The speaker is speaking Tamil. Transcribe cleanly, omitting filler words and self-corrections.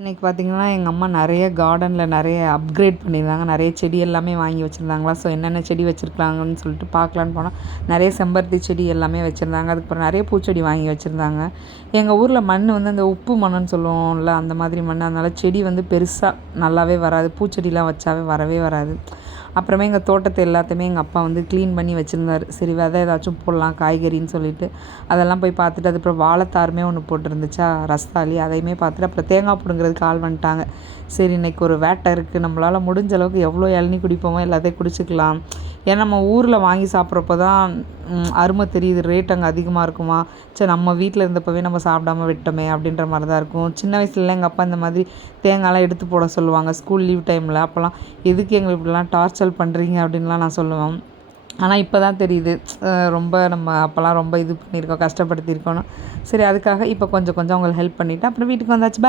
இன்னைக்கு பார்த்தீங்கன்னா, எங்க அம்மா நெறைய கார்டனில நெறைய அப்கிரேட் பண்ணியிருந்தாங்க. நெறைய செடி எல்லாமே வாங்கி வச்சிருந்தாங்களா, ஸோ என்னென்ன செடி வச்சிருக்காங்கன்னு சொல்லிட்டு பார்க்கலான்னு போனா, நெறைய செம்பருத்தி செடி எல்லாமே வச்சிருந்தாங்க. அதுக்கப்புறம் நெறைய பூச்செடி வாங்கி வச்சிருந்தாங்க. எங்க ஊர்ல மண் வந்து அந்த உப்பு மண்ணுன்னு சொல்லுவோம்ல, அந்த மாதிரி மண். அதனால செடி வந்து பெருசா நல்லாவே வராது. பூச்செடிலாம் வச்சாவே வரவே வராது. அப்புறமே எங்க தோட்டத்த எல்லாத்தையுமே எங்க அப்பா வந்து கிளீன் பண்ணி வச்சிருந்தாரு. சரி விதை ஏதாச்சும் போடலாம் காய்கறின்னு சொல்லிட்டு, அதெல்லாம் போய் பார்த்துட்டு, அதுக்கப்புறம் வாழைத்தாருமே ஒண்ணு போட்டிருந்துச்சா, ரஸ்தாளி அதையுமே பார்த்துட்டு, அப்புறம் தேங்காய் பிடுங்குறதுக்கு ஆள் வந்துட்டாங்க. சரி இன்னைக்கு ஒரு வேட்டை இருக்குது, நம்மளால முடிஞ்ச அளவுக்கு எவ்வளோ இளநீ குடிப்போமோ எல்லாத்தையும் குடிச்சுக்கலாம். ஏன்னா நம்ம ஊரில் வாங்கி சாப்பிட்றப்ப தான் அருமை தெரியுது. ரேட் அங்கே அதிகமாக இருக்குமா, சரி நம்ம வீட்டில் இருந்தப்பவே நம்ம சாப்பிடாம விட்டோமே அப்படின்ற மாதிரி தான் இருக்கும். சின்ன வயசுலலாம் எங்கள் அப்பா இந்த மாதிரி தேங்காய்லாம் எடுத்து போட சொல்லுவாங்க ஸ்கூல் லீவ் டைமில். அப்போல்லாம் எதுக்கு எங்களுக்கு இப்படிலாம் டார்ச்சர் பண்ணுறீங்க அப்படின்லாம் நான் சொல்லுவேன். ஆனால் இப்போ தான் தெரியுது, ரொம்ப நம்ம அப்போல்லாம் ரொம்ப இது பண்ணியிருக்கோம், கஷ்டப்படுத்தியிருக்கோன்னு. சரி அதுக்காக இப்போ கொஞ்சம் கொஞ்சம் அவங்களுக்கு ஹெல்ப் பண்ணிவிட்டு அப்புறம் வீட்டுக்கு வந்தாச்சு.